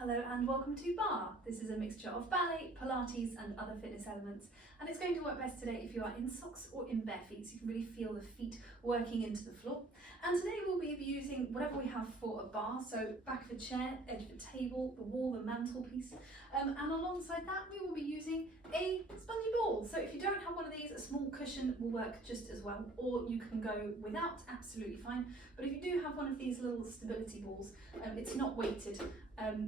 Hello and welcome to Barre. This is a mixture of ballet, Pilates and other fitness elements, and it's going to work best today if you are in socks or in bare feet, so you can really feel the feet working into the floor. And today we'll be using whatever we have for a bar, so back of a chair, edge of a table, the wall, the mantelpiece, and alongside that we will be using a spongy ball. So if you don't have one of these, a small cushion will work just as well, or you can go without, absolutely fine. But if you do have one of these little stability balls, it's not weighted.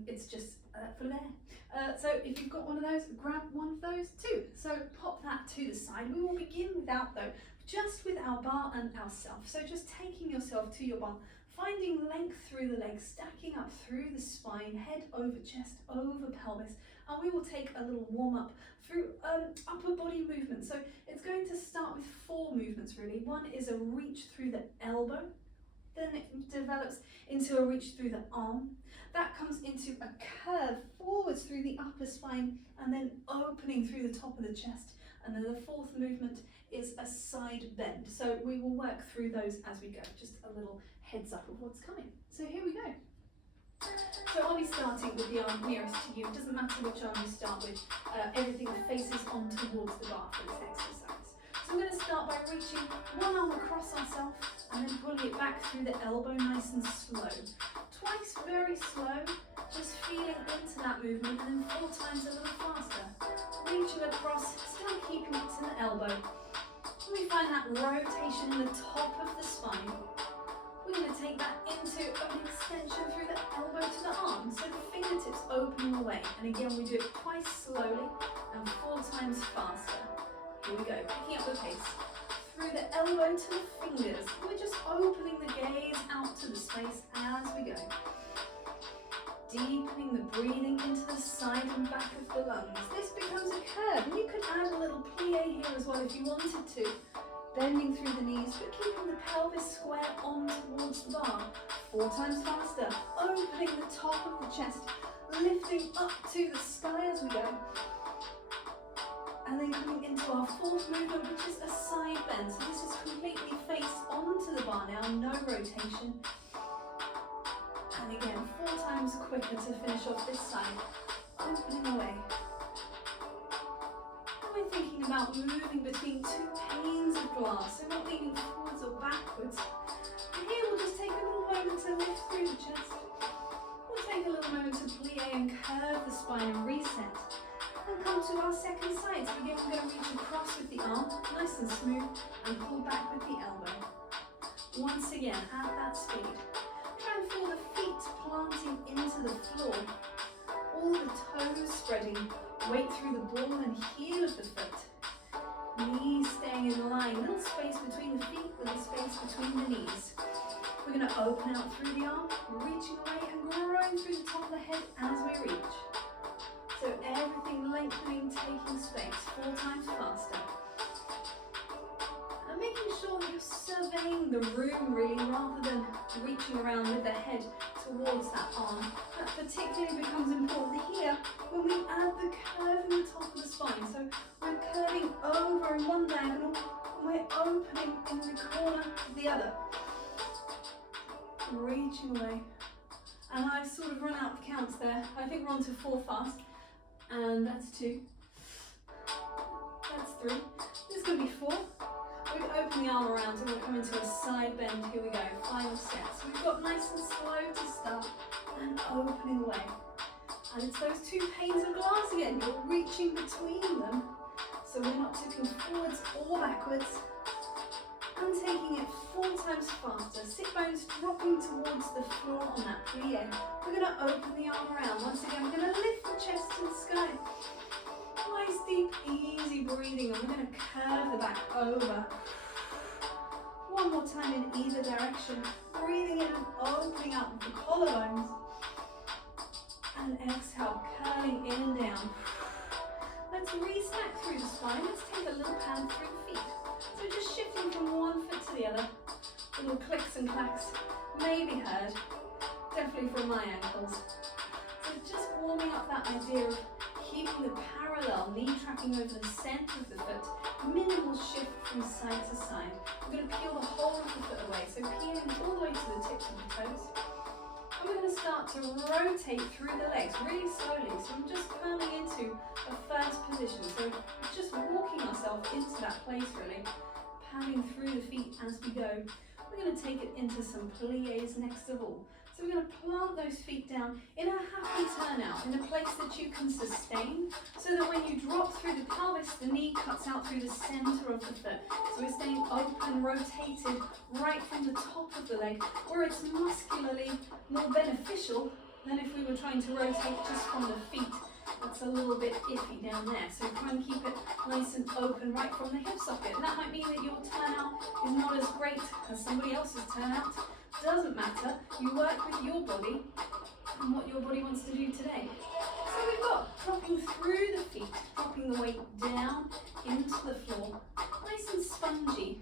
It's just full of air. So if you've got one of those, grab one of those too. So pop that to the side. We will begin without though, just with our bar and ourself. So just taking yourself to your bar, finding length through the legs, stacking up through the spine, head over chest, over pelvis. And we will take a little warm up through upper body movement. So it's going to start with 4 movements really. One is a reach through the elbow. Then it develops into a reach through the arm. That comes into a curve forwards through the upper spine and then opening through the top of the chest. And then the 4th movement is a side bend. So we will work through those as we go, just a little heads up of what's coming. So here we go. So I'll be starting with the arm nearest to you. It doesn't matter which arm you start with, everything faces on towards the bar for this exercise. So I'm going to start by reaching one arm across ourselves and then pulling it back through the elbow nice and slow. Twice very slow, just feeling into that movement, and then 4 times a little faster. Reaching across, still keeping it to the elbow. When we find that rotation in the top of the spine, we're going to take that into an extension through the elbow to the arm, so the fingertips opening away. And again, we do it twice slowly and 4 times faster. Here we go, picking up the pace. Through the elbow to the fingers. We're just opening the gaze out to the space as we go. Deepening the breathing into the side and back of the lungs. This becomes a curve, and you could add a little plie here as well if you wanted to. Bending through the knees, but keeping the pelvis square on towards the bar. 4 times faster. Opening the top of the chest, lifting up to the sky as we go. And then coming into our 4th movement, which is a side bend. So this is completely face onto the bar now, no rotation. And again, 4 times quicker to finish off this side. Opening away. And we're thinking about moving between 2 panes of glass, so not leaning forwards or backwards. And here we'll just take a little moment to lift through the chest. We'll take a little moment to plie and curve the spine and reset. And come to our 2nd side. So again, we're going to reach across with the arm, nice and smooth, and pull back with the elbow. Once again, at that speed. Try and feel the feet planting into the floor. All the toes spreading, weight through the ball and heel of the foot. Knees staying in line, little space between the feet, little space between the knees. We're going to open out through the arm, reaching away and growing through the top of the head as we reach. So everything lengthening, taking space, 4 times faster. And making sure that you're surveying the room really, rather than reaching around with the head towards that arm. That particularly becomes important here when we add the curve in the top of the spine. So we're curving over in one diagonal, and we're opening in the corner of the other. Reaching away. And I've sort of run out of counts there. I think we're on to 4 fast. And that's 2, that's 3, this is going to be 4. We've opened the arm around and we'll come into a side bend. Here we go, final set. So we've got nice and slow to start and opening away. And it's those 2 panes of glass again, you're reaching between them. So we're not tipping forwards or backwards. And taking it 4 times faster. Sit bones dropping towards the floor on that plie. We're going to open the arm around. Once again, we're going to lift the chest to the sky. Nice, deep, easy breathing. And we're going to curve the back over. One more time in either direction. Breathing in and opening up the collarbones. And exhale, curling in and down. Let's re-stack through the spine. Let's take a little pan through the feet. So just shifting from one foot to the other. Little clicks and clacks may be heard, definitely from my ankles. So just warming up that idea of keeping the parallel, knee tracking over the centre of the foot, minimal shift from side to side. We're going to peel the whole of the foot away, so peeling all the way to the tips of the toes. And we're going to start to rotate through the legs really slowly. So I'm just coming into a first position. So just walking ourselves into that place really, padding through the feet as we go. We're going to take it into some pliés next of all. So we're going to plant those feet down in a happy turnout, in a place that you can sustain, so that when you drop through the pelvis, the knee cuts out through the centre of the foot. So we're staying open, rotated right from the top of the leg, where it's muscularly more beneficial than if we were trying to rotate just from the feet. That's a little bit iffy down there. So try and keep it nice and open right from the hip socket. And that might mean that your turnout is not as great as somebody else's turnout. Doesn't matter, you work with your body and what your body wants to do today. So we've got dropping through the feet, dropping the weight down into the floor, nice and spongy.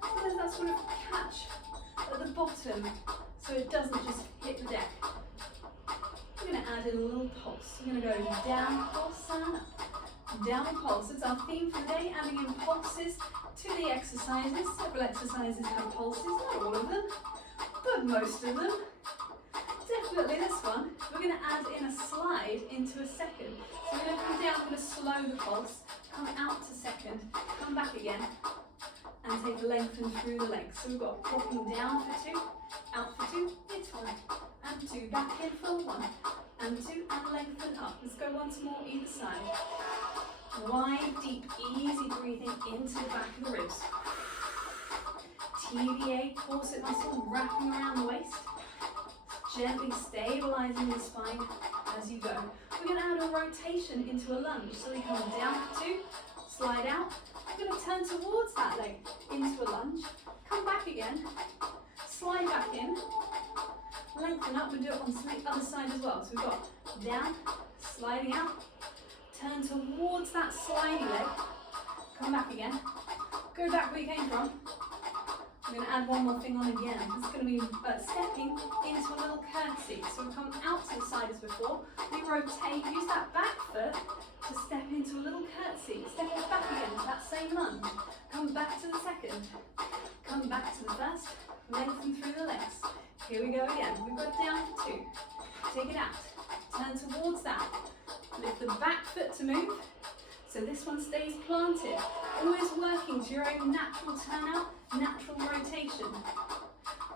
So there's that sort of catch at the bottom so it doesn't just hit the deck. We're going to add in a little pulse. We're going to go down, pulse, and up. Down pulse. It's our theme for the day, adding in pulses to the exercises. Several exercises have pulses, not all of them, but most of them. Definitely this one. We're going to add in a slide into a second. So we're going to come down, we're going to slow the pulse, come out to second, come back again, and take a lengthen through the legs. So we've got dropping down for 2, out for 2, it's 1, and 2, back in for 1, and 2, and lengthen up. Let's go once more either side. Wide, deep, easy breathing into the back of the ribs. TVA, corset muscle wrapping around the waist, gently stabilizing the spine as you go. We're going to add a rotation into a lunge. So we come down for 2, slide out. We're going to turn towards that leg into a lunge, come back again, slide back in, lengthen up and do it on the other side as well. So we've got down, sliding out, turn towards that sliding leg, come back again, go back where you came from. I'm going to add one more thing on again. It's going to be stepping into a little curtsy. So we come out to the side as before, we rotate, use that back foot to step into a little curtsy. Step it back again to that same lunge. Come back to the second, come back to the first, lengthen through the legs. Here we go again. We've got down for 2. Take it out, turn towards that. Lift the back foot to move. So this one stays planted. Always working to your own natural turnout, natural rotation.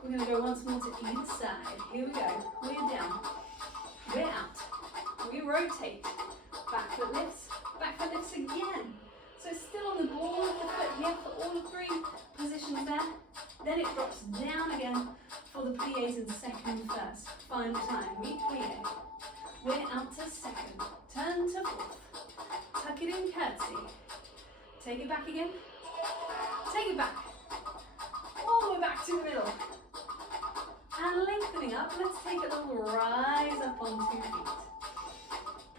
We're going to go once more to either side. Here we go. We're down. We're out. We rotate. Back foot lifts again. So still on the ball of the foot here for all 3 positions there. Then it drops down again for the pliés in second first. Final time. We plie. We're out to second. Turn to fourth. Tuck it in, curtsy. Take it back again. Take it back. All the way back to the middle. And lengthening up, let's take a little rise up on 2 feet.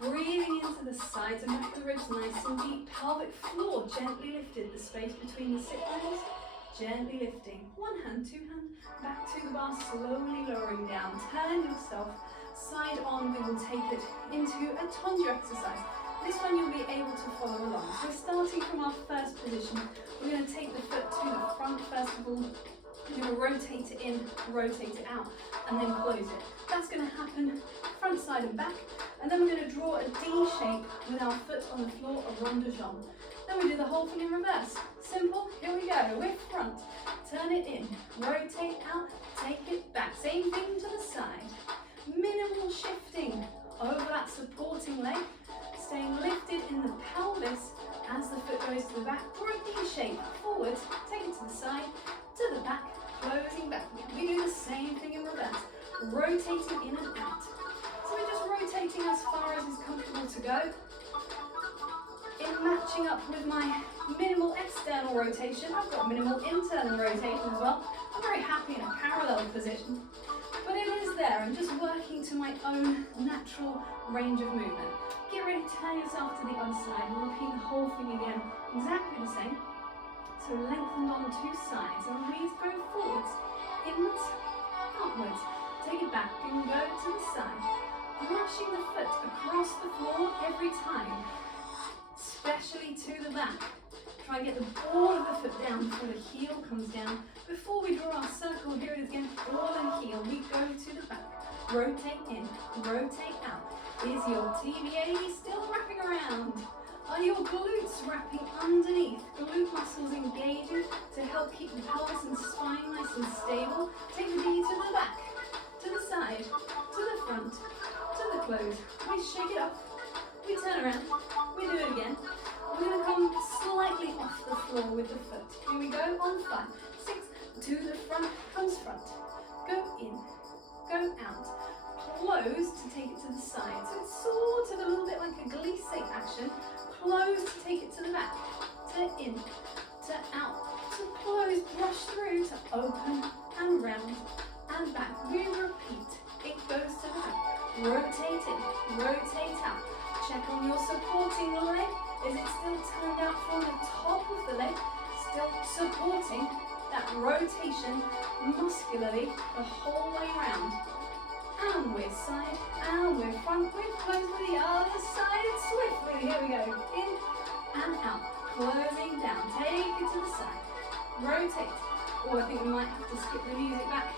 Breathing into the sides and back of the ribs, nice and deep. Pelvic floor gently lifted. The space between the sit bones, gently lifting. 1 hand, 2 hand, back to the bar, slowly lowering down. Turn yourself side on. We will take it into a tondra exercise. This one you'll be able to follow along. So starting from our first position, we're going to take the foot to the front first of all. We're going to rotate it in, rotate it out, and then close it. That's going to happen front, side and back. And then we're going to draw a D shape with our foot on the floor, a rond de jambe. Then we do the whole thing in reverse. Simple, here we go. We're front, turn it in, rotate out, take it back. Same thing to the side. Minimal shifting over that supporting leg. Staying lifted in the pelvis as the foot goes to the back. Draw a D shape forwards, take it to the side, to the back, closing back. We do the same thing in reverse, rotating in and out. So we're just rotating as far as is comfortable to go. In matching up with my minimal external rotation, I've got minimal internal rotation as well. I'm very happy in a parallel position, but it is there. I'm just working to my own natural range of movement. Get ready to turn yourself to the other side. We'll repeat the whole thing again, exactly the same. So lengthened on 2 sides, and please go forwards, inwards, outwards. Take it back and go to the side. Brushing the foot across the floor every time, especially to the back. Try and get the ball of the foot down before the heel comes down. Before we draw our circle, here it is again, ball and heel. We go to the back. rotate in, rotate out. Is your TBA still wrapping around? Are your glutes wrapping underneath? Glute muscles engaging to help keep the pelvis and spine nice and stable. Take the knee to the back, to the side, to the front, to the close. We shake it off, we turn around, we do it again. We're going to come slightly off the floor with the foot. Here we go on 5, 6, to the front, comes front. Go in, go out. Close to take it to the side. So it's sort of a little bit like a glisse action. Close to take it to the back, to in, to out, to close, brush through, to open and round and back. We repeat. It goes to the back. Rotate in, rotate out. Check on your supporting leg. Is it still turned out from the top of the leg? Still supporting that rotation muscularly the whole way round. And we're side, and we're front, we're close to the other side, swiftly, here we go, in and out, closing down, take it to the side, rotate, I think we might have to skip the music back,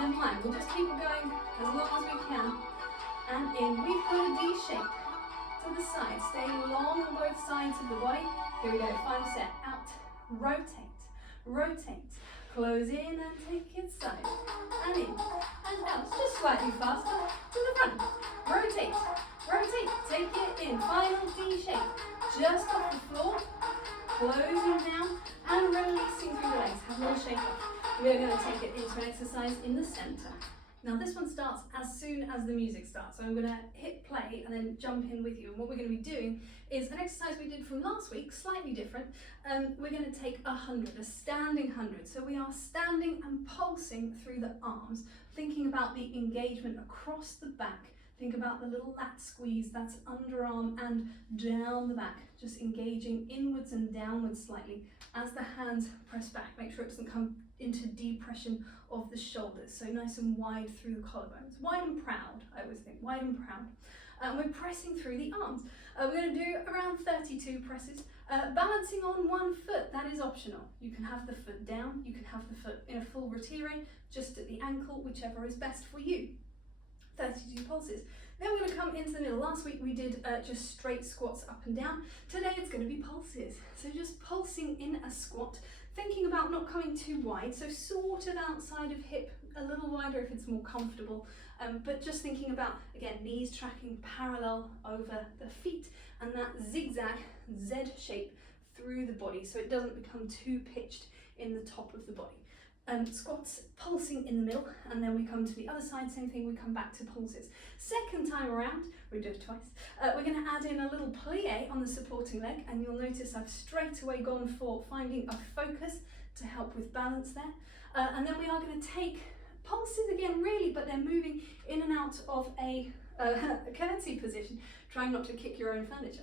never mind, we'll just keep it going as long as we can, and in, we've got a D shape, to the side, stay long on both sides of the body, here we go, final set, out, rotate, rotate, close in and take it side, and in, and out, just slightly faster, to the front, rotate, rotate, take it in, final D shape, just off the floor, closing down, and releasing through the legs, have a little shake off. We're going to take it into an exercise in the centre. Now this one starts as soon as the music starts, so I'm going to hit play and then jump in with you, and what we're going to be doing is an exercise we did from last week, slightly different. We're going to take 100, a standing 100, so we are standing and pulsing through the arms, thinking about the engagement across the back, think about the little lat squeeze, that's underarm and down the back, just engaging inwards and downwards slightly as the hands press back, make sure it doesn't come into depression of the shoulders, so nice and wide through the collarbones, wide and proud, I always think, wide and proud. We're pressing through the arms. We're going to do around 32 presses, balancing on one foot, that is optional. You can have the foot down, you can have the foot in a full retire, just at the ankle, whichever is best for you. 32 pulses. Then we're going to come into the middle. Last week we did just straight squats up and down. Today it's going to be pulses. So just pulsing in a squat, thinking about not coming too wide, so sort of outside of hip, a little wider if it's more comfortable, but just thinking about, again, knees tracking parallel over the feet and that zigzag Z shape through the body so it doesn't become too pitched in the top of the body. Squats, pulsing in the middle, and then we come to the other side, same thing, we come back to pulses. Second time around, we do it twice, we're going to add in a little plie on the supporting leg, and you'll notice I've straight away gone for finding a focus to help with balance there. And then we are going to take pulses again, really, but they're moving in and out of a curtsy position, trying not to kick your own furniture.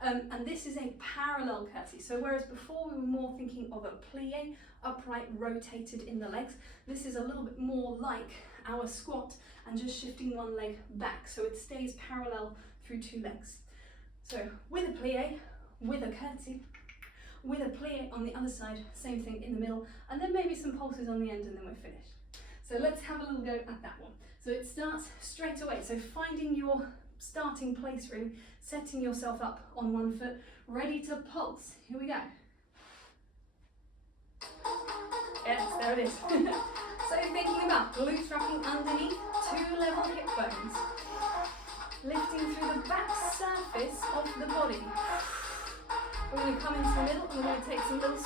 And this is a parallel curtsy, so whereas before we were more thinking of a plie, upright, rotated in the legs, this is a little bit more like our squat and just shifting one leg back so it stays parallel through two legs. So with a plie, with a curtsy, with a plie on the other side, same thing in the middle, and then maybe some pulses on the end, and then we're finished. So let's have a little go at that one. So it starts straight away, so finding your starting place really, setting yourself up on one foot, ready to pulse. Here we go. Yes, there it is. So thinking about glutes wrapping underneath, two level hip bones, lifting through the back surface of the body. We're going to come into the middle and we're going to take some little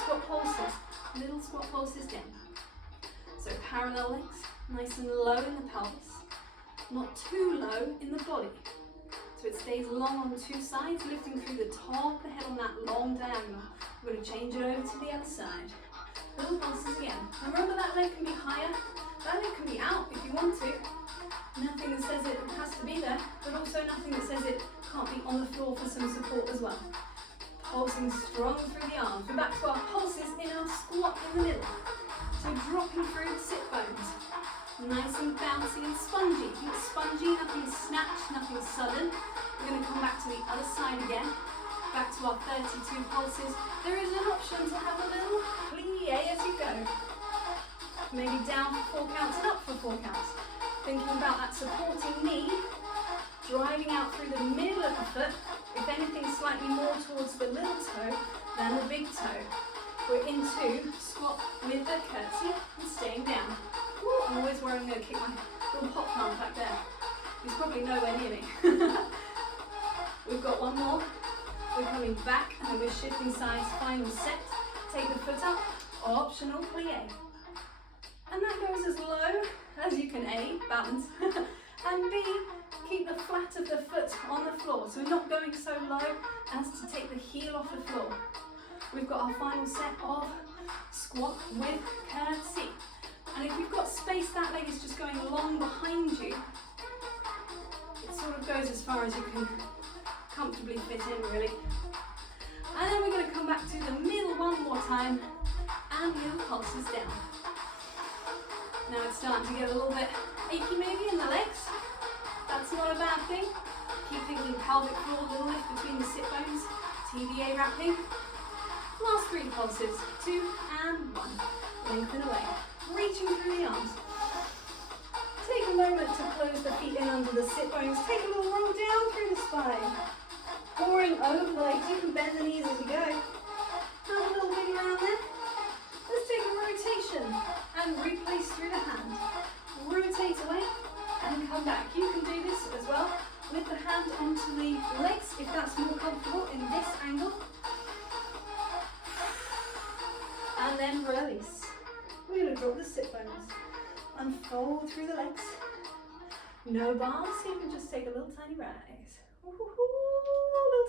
squat pulses down. So parallel legs, nice and low in the pelvis, not too low in the body. So it stays long on two sides, lifting through the top of the head on that long diagonal. We're going to change it over to the other side. Little pulses again. Remember that leg can be higher, that leg can be out if you want to. Nothing that says it has to be there, but also nothing that says it can't be on the floor for some support as well. Pulsing strong through the arms. We're back to our pulses in our squat in the middle. So dropping through the sit bones. Nice and bouncy and spongy. Keep spongy, nothing snatched, nothing sudden. We're going to come back to the other side again. Back to our 32 pulses. There is an option to have a little plie as you go. Maybe down for 4 counts and up for 4 counts. Thinking about that supporting knee, driving out through the middle of the foot, if anything slightly more towards the little toe than the big toe. We're into squat with a curtsy and staying down. Ooh, I'm always worried I'm going to kick my little pop plant back there. He's probably nowhere near me. We've got one more. We're coming back and we're shifting sides, final set. Take the foot up, optional plie. And that goes as low as you can A, balance, and B, keep the flat of the foot on the floor. So we're not going so low as to take the heel off the floor. We've got our final set of squat with curtsy. And if you've got space, that leg is just going long behind you. It sort of goes as far as you can comfortably fit in, really. And then we're going to come back to the middle one more time and little pulses down. Now it's starting to get a little bit achy maybe in the legs. That's not a bad thing. Keep thinking pelvic floor, little lift between the sit bones, TVA wrapping. Last 3 pulses, 2 and 1. Lengthen away, reaching through the arms. Take a moment to close the feet in under the sit bones. Take a little roll down through the spine. Pouring over the legs, you can bend the knees as you go. Have a little wiggle around there. Let's take a rotation and replace through the hand. Rotate away and come back. You can do this as well with the hand onto the legs if that's more comfortable in this angle. And then release. We're going to drop the sit bones. Unfold through the legs. No bars, you can just take a little tiny rise. Little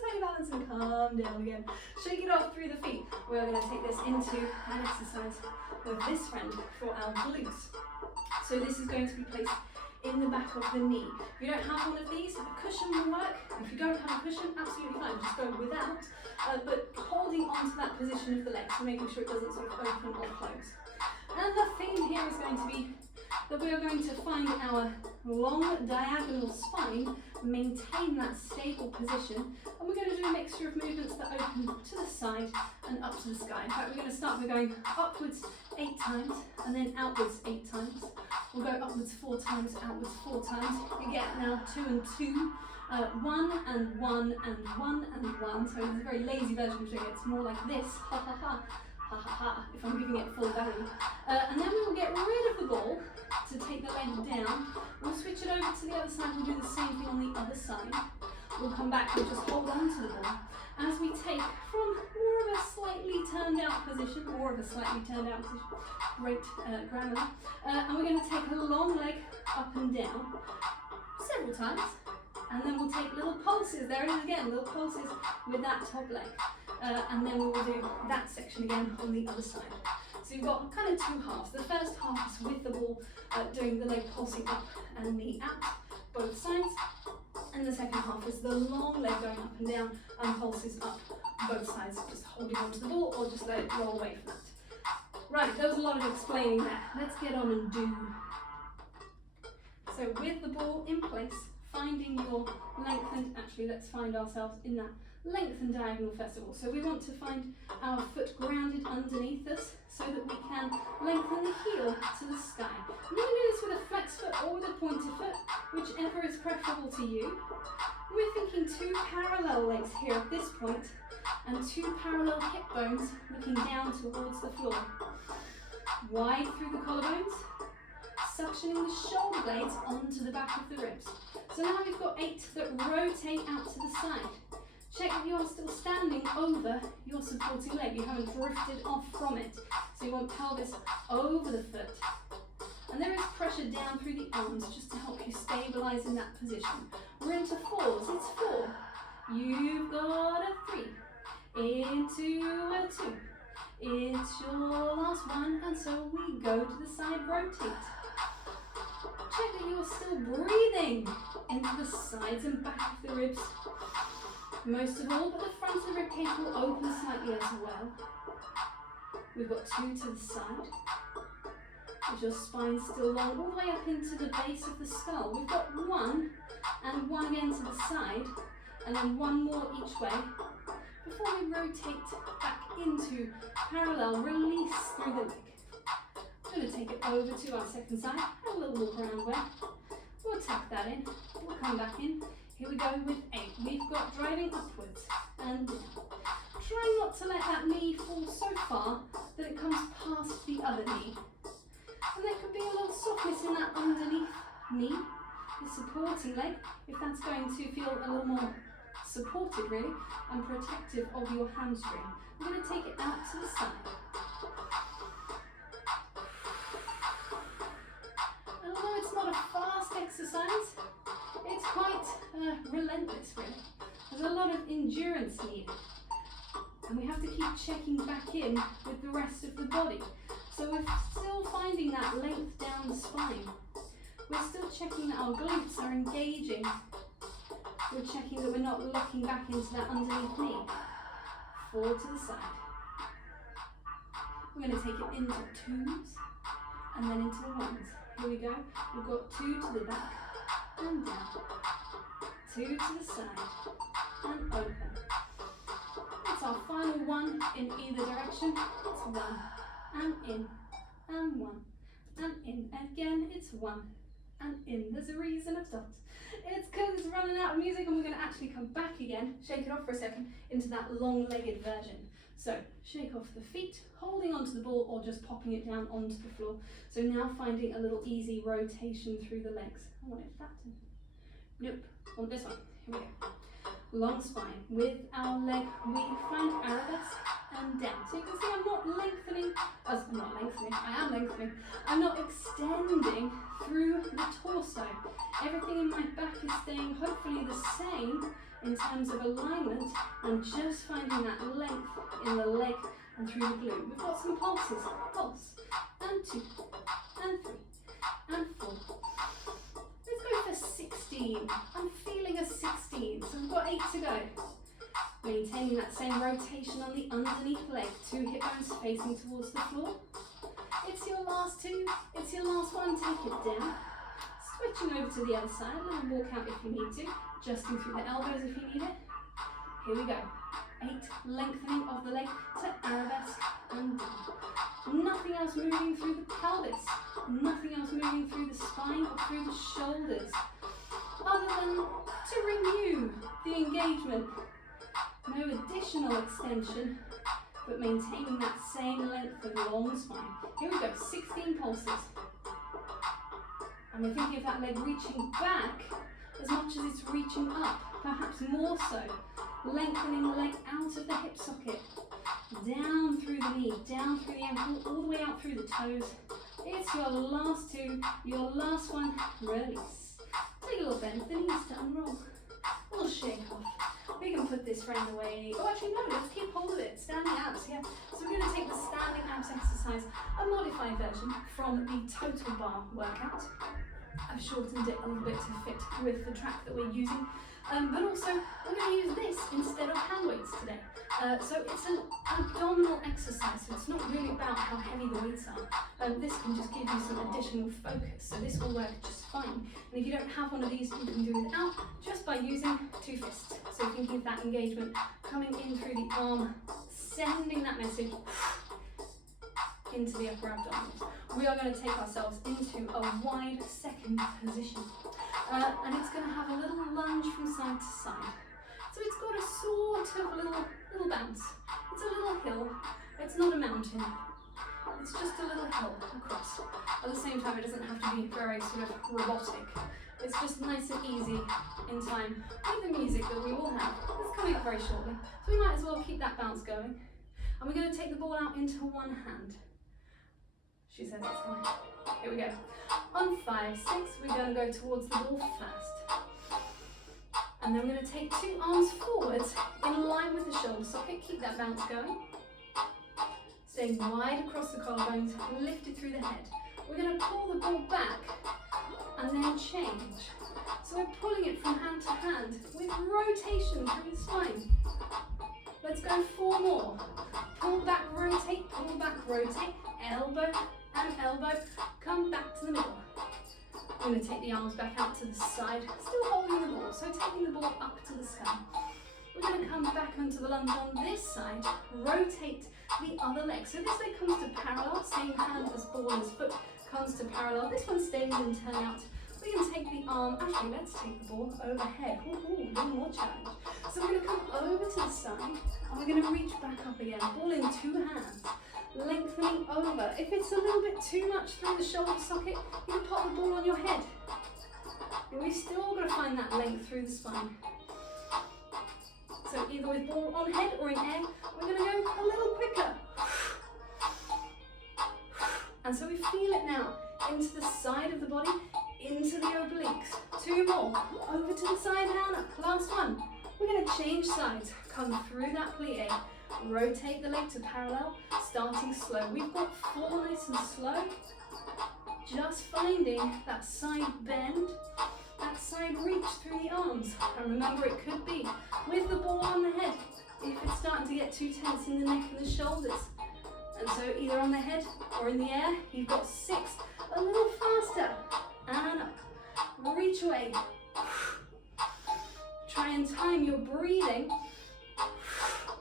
tiny balance and calm down again. Shake it off through the feet. We're going to take this into an exercise with this friend for our glutes. So this is going to be placed in the back of the knee. If you don't have one of these, a cushion will work. If you don't have a cushion, absolutely fine, just go without. But holding onto that position of the leg, so making sure it doesn't sort of open or close. And the theme here is going to be that we are going to find our long diagonal spine, maintain that stable position, and we're going to do a mixture of movements that open to the side and up to the sky. In fact, we're going to start with going upwards 8 times and then outwards 8 times. We'll go upwards 4 times, outwards 4 times. You get now 2 and 2, 1 and 1 and 1 and 1. So it's a very lazy version of doing it. It's more like this, ha ha ha, ha ha ha, if I'm giving it full value. And then we will get rid of the ball to take the leg down. We'll switch it over to the other side. We'll do the same thing on the other side. We'll come back and just hold on to the ball as we take from more of a slightly turned out position, great grammar, and we're going to take a long leg up and down several times, and then we'll take little pulses, there it is again, little pulses with that top leg, and then we will do that section again on the other side. So you've got kind of 2 halves. The first half is with the ball doing the leg pulsing up and knee out, both sides. And the second half is the long leg going up and down and pulses up both sides, just holding onto the ball or just let it roll away from that. Right, there was a lot of explaining there. Let's get on and do. So with the ball in place, finding your lengthened, actually let's find ourselves in that lengthened diagonal first of all. So we want to find our foot grounded underneath us so that we can lengthen the heel to the sky. You can do this with a flex foot or with a pointed foot, whichever is preferable to you. We're thinking 2 parallel legs here at this point and 2 parallel hip bones looking down towards the floor. Wide through the collarbones, suctioning the shoulder blades onto the back of the ribs. So now we've got 8 that rotate out to the side. Check that you are still standing over your supporting leg. You haven't drifted off from it. So you want pelvis over the foot. And there is pressure down through the arms just to help you stabilize in that position. We're into 4s. It's 4. You've got a 3. Into a 2. It's your last one. And so we go to the side rotate. Check that you're still breathing into the sides and back of the ribs. Most of all, but the front of the ribcage will open slightly as well. We've got 2 to the side. Is your spine still long all the way up into the base of the skull? We've got 1 and 1 again to the side, and then 1 more each way. Before we rotate back into parallel, release through the leg. I'm going to take it over to our second side. Have a little walk around way. We'll tuck that in. We'll come back in. Here we go with 8. We've got driving upwards and down. Try not to let that knee fall so far that it comes past the other knee. And there could be a little softness in that underneath knee, the supporting leg, if that's going to feel a little more supported really and protective of your hamstring. I'm going to take it out to the side. And although it's not a fast exercise, it's quite relentless really. There's a lot of endurance needed. And we have to keep checking back in with the rest of the body. So we're still finding that length down the spine. We're still checking that our glutes are engaging. We're checking that we're not locking back into that underneath knee. Forward to the side. We're going to take it into 2s and then into 1s. Here we go. We've got 2 to the back and down. 2 to the side and open. It's our final 1 in either direction. It's 1 and in and 1 and in. Again, it's 1 and in. There's a reason I've stopped. It's because it's running out of music and we're going to actually come back again, shake it off for a second, into that long-legged version. So shake off the feet, holding onto the ball or just popping it down onto the floor. So now finding a little easy rotation through the legs. I want it flattened. Nope, I want this one. Here we go. Long spine. With our leg, we find arabesque and down. So you can see I'm not lengthening, I am lengthening. I'm not extending through the torso. Everything in my back is staying hopefully the same in terms of alignment. I'm just finding that length in the leg and through the glute. We've got some pulses. Pulse, and 2, and 3, and 4. Let's go for 16. I'm feeling a 16, so we've got 8 to go. Maintaining that same rotation on the underneath leg, 2 hip bones facing towards the floor. It's your last 2, it's your last 1, take it down. Switching over to the other side, a little walk out if you need to, adjusting through the elbows if you need it. Here we go. 8, lengthening of the leg to arabesque and down. Nothing else moving through the pelvis, nothing else moving through the spine or through the shoulders, other than to renew the engagement. No additional extension, but maintaining that same length of long spine. Here we go, 16 pulses. And we're thinking of that leg reaching back as much as it's reaching up, perhaps more so. Lengthening the leg out of the hip socket, down through the knee, down through the ankle, all the way out through the toes. It's your last 2, your last 1, release. Take a little bend, the knees to unroll. A little shake off. We can put this friend away. Oh, actually no, let's keep hold of it. Standing abs here. So we're going to take the standing abs exercise, a modified version from the Total Barre workout. I've shortened it a little bit to fit with the track that we're using. But also, we're going to use this instead of hand weights today. So it's an abdominal exercise, so it's not really about how heavy the weights are. This can just give you some additional focus, so this will work just fine. And if you don't have one of these, you can do without, just by using 2 fists. So thinking of that engagement coming in through the arm, sending that message into the upper abdominals. We are going to take ourselves into a wide second position. And it's going to have a little lunge from side to side. So it's got a sort of little bounce. It's a little hill. It's not a mountain. It's just a little hill across. At the same time, it doesn't have to be very sort of robotic. It's just nice and easy in time with the music that we will have. It's coming up very shortly. So we might as well keep that bounce going. And we're going to take the ball out into one hand. She says it's coming. Here we go. On 5, 6, we're going to go towards the ball first. And then we're going to take 2 arms forwards in line with the shoulder socket. Keep that bounce going. Staying wide across the collarbones, lift it through the head. We're going to pull the ball back and then change. So we're pulling it from hand to hand with rotation through the spine. Let's go 4 more. Pull back, rotate, elbow and elbow, come back to the middle. I'm going to take the arms back out to the side, still holding the ball, so taking the ball up to the sky. We're going to come back onto the lunge on this side, rotate the other leg. So this leg comes to parallel, same hand as ball as foot comes to parallel. This one stays in turn out. we can take the arm, actually let's take the ball overhead. Ooh, a little more challenge. So we're going to come over to the side and we're going to reach back up again. Ball in 2 hands, lengthening over. If it's a little bit too much through the shoulder socket, you can pop the ball on your head. And we've still got to find that length through the spine. So either with ball on head or in air, we're going to go a little quicker. And so we feel it now into the side of the body, into the obliques. 2 more, over to the side and up. Last one. We're going to change sides, come through that plie, rotate the leg to parallel, starting slow. We've got 4 nice and slow, just finding that side bend, that side reach through the arms. And remember, it could be with the ball on the head if it's starting to get too tense in the neck and the shoulders. And so either on the head or in the air, you've got 6, a little faster, and up, reach away. Try and time your breathing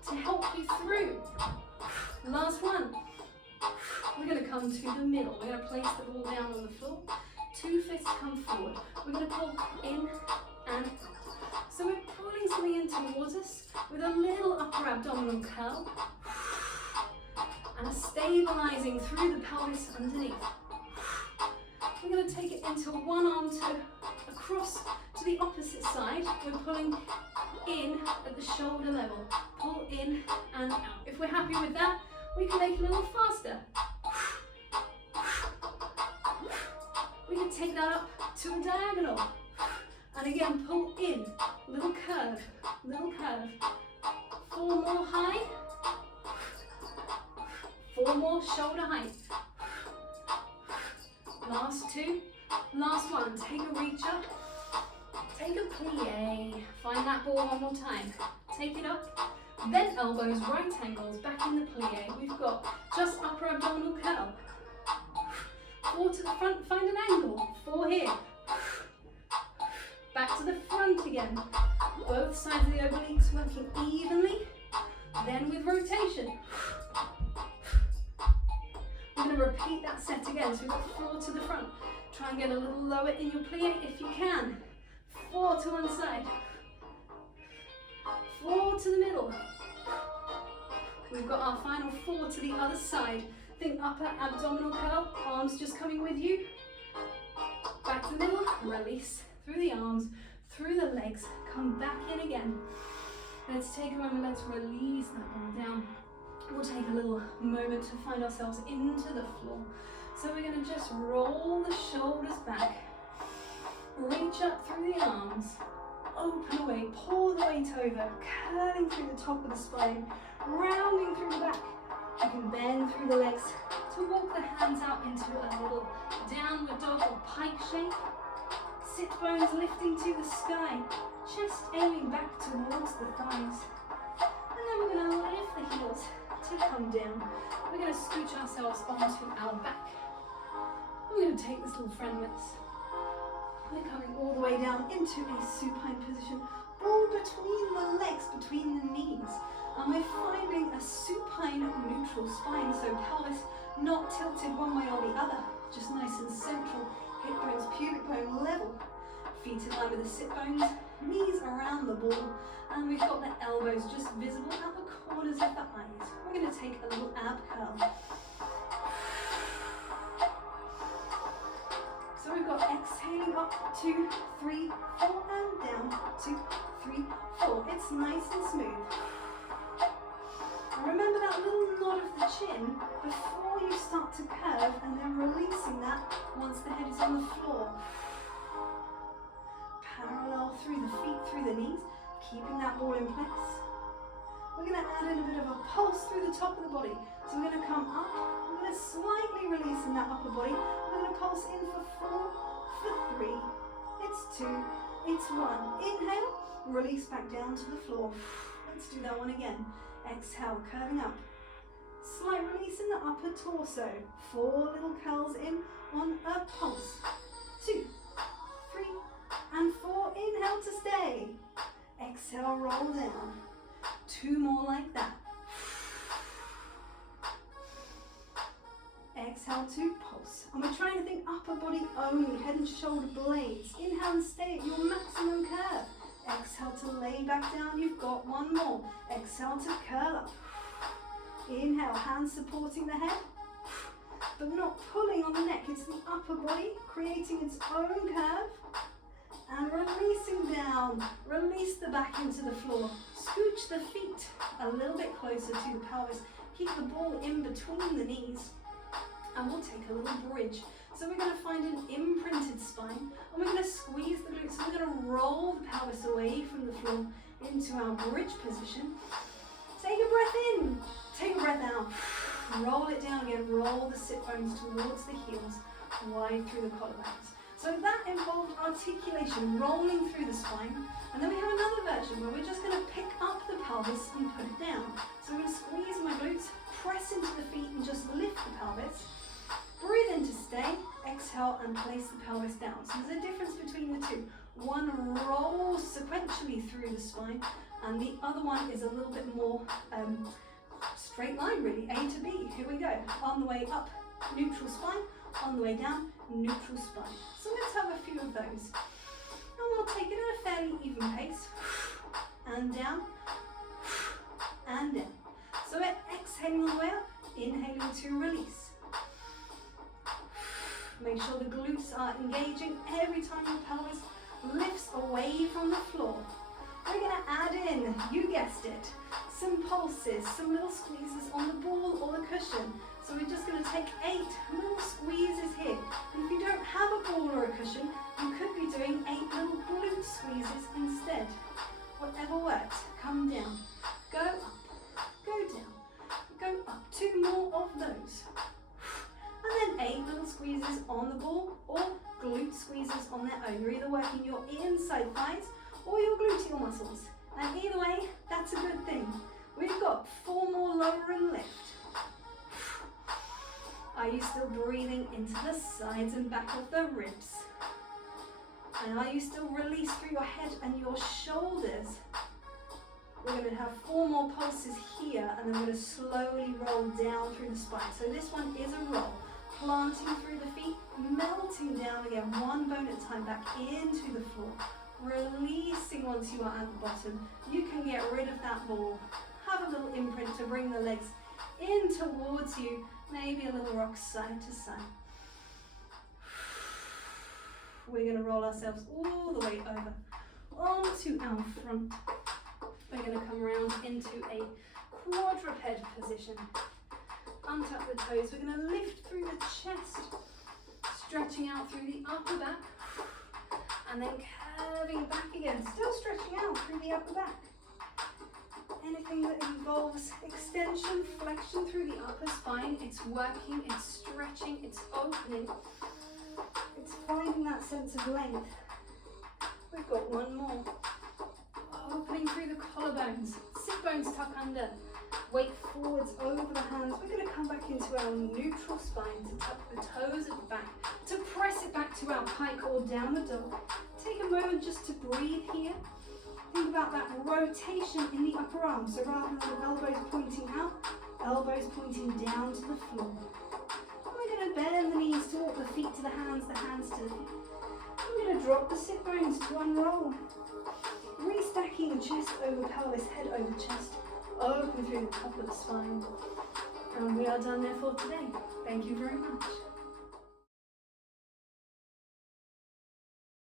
to help you through. Last one. We're going to come to the middle. We're going to place the ball down on the floor. 2 fists come forward. We're going to pull in and out. So we're pulling something in towards us with a little upper abdominal curl and a stabilizing through the pelvis underneath. We're going to take it into one arm to across to the opposite side. We're pulling in at the shoulder level. Pull in and out. If we're happy with that, we can make it a little faster. We can take that up to a diagonal. And again, pull in. Little curve, little curve. 4 more high. 4 more shoulder height. Last 2, last one. Take a reach up, take a plie, find that ball one more time. Take it up, bent elbows, right angles, back in the plie. We've got just upper abdominal curl. 4 to the front, find an angle. 4 here. Back to the front again. Both sides of the obliques working evenly, then with rotation. We're going to repeat that set again. So we've got 4 to the front. Try and get a little lower in your plie if you can. 4 to one side. 4 to the middle. We've got our final 4 to the other side. Think upper abdominal curl, arms just coming with you. Back to the middle, release through the arms, through the legs, come back in again. Let's take a moment, let's release that one down. We'll take a little moment to find ourselves into the floor. So we're going to just roll the shoulders back, reach up through the arms, open away, pull the weight over, curling through the top of the spine, rounding through the back. You can bend through the legs to walk the hands out into a little downward dog or pike shape. Sit bones lifting to the sky, chest aiming back towards the thighs. And then we're going to lift the heels to come down. We're going to scooch ourselves onto our back. We're going to take this little friend with us. We're coming all the way down into a supine position, ball between the legs, between the knees. And we're finding a supine neutral spine, so pelvis not tilted one way or the other, just nice and central, hip bones, pubic bone level. Feet in line with the sit bones, knees around the ball, and we've got the elbows just visible at the corners of the eyes. We're going to take a little ab curl. So we've got exhaling up, 2, 3, 4, and down, 2, 3, 4. It's nice and smooth. And remember that little nod of the chin before you start to curve, and then releasing that once the head is on the floor. Parallel through the feet, through the knees, keeping that ball in place. We're going to add in a bit of a pulse through the top of the body. So we're going to come up, we're going to slightly release in that upper body. We're going to pulse in for 4, for 3, it's 2, it's 1. Inhale, release back down to the floor. Let's do that one again. Exhale, curving up. Slight release in the upper torso. 4 little curls in on a pulse. 2, 3, and 4. Inhale to stay. Exhale, roll down. 2 more like that. Exhale to pulse. And we're trying to think upper body only, head and shoulder blades. Inhale and stay at your maximum curve. Exhale to lay back down, you've got one more. Exhale to curl up. Inhale, hands supporting the head, but not pulling on the neck. It's the upper body creating its own curve. And releasing down, release the back into the floor. Scooch the feet a little bit closer to the pelvis. Keep the ball in between the knees. And we'll take a little bridge. So we're going to find an imprinted spine, and we're going to squeeze the glutes. So we're going to roll the pelvis away from the floor into our bridge position. Take a breath in, take a breath out. Roll it down again, roll the sit bones towards the heels, wide through the collarbones. So that involved articulation, rolling through the spine. And then we have another version where we're just going to pick up the pelvis and put it down. So I'm going to squeeze my glutes, press into the feet and just lift the pelvis. Breathe in to stay, exhale and place the pelvis down. So there's a difference between the two. One rolls sequentially through the spine, and the other one is a little bit more straight line really, A to B. Here we go. On the way up, neutral spine. On the way down, neutral spine. So let's have a few of those. And we'll take it at a fairly even pace. And down, and down. So we're exhaling all the way up, inhaling to release. Make sure the glutes are engaging every time your pelvis lifts away from the floor. We're going to add in, you guessed it, some pulses, some little squeezes on the ball or the cushion. So we're just going to take 8 little squeezes here. And if you don't have a ball or a cushion, you could be doing 8 little glute squeezes instead. Whatever works. Come down, go up, go down, go up. 2 more of those. And then 8 little squeezes on the ball or glute squeezes on their own. You're either working your inside thighs or your gluteal muscles. And either way, that's a good thing. We've got 4 more lower and lift. Are you still breathing into the sides and back of the ribs? And are you still released through your head and your shoulders? We're going to have 4 more pulses here, and then we're going to slowly roll down through the spine. So this one is a roll. Planting through the feet, melting down again, 1 bone at a time back into the floor. Releasing once you are at the bottom. You can get rid of that ball. Have a little imprint to bring the legs in towards you. Maybe a little rock side to side. We're going to roll ourselves all the way over onto our front. We're going to come around into a quadruped position. Untuck the toes. We're going to lift through the chest, stretching out through the upper back, and then curving back again, still stretching out through the upper back. Anything that involves extension, flexion through the upper spine, it's working, it's stretching, it's opening, it's finding that sense of length. We've got 1 more. Opening through the collarbones, sit bones tuck under, weight forwards over the hands. We're going to come back into our neutral spine to tuck the toes at the back, to press it back to our pike or down the dog. Take a moment just to breathe here. Think about that rotation in the upper arm. So rather than the elbows pointing out, elbows pointing down to the floor. And we're going to bend the knees to walk the feet to the hands to the feet. We're going to drop the sit bones to unroll. Restacking chest over pelvis, head over chest, open through the top of the spine. And we are done there for today. Thank you very much.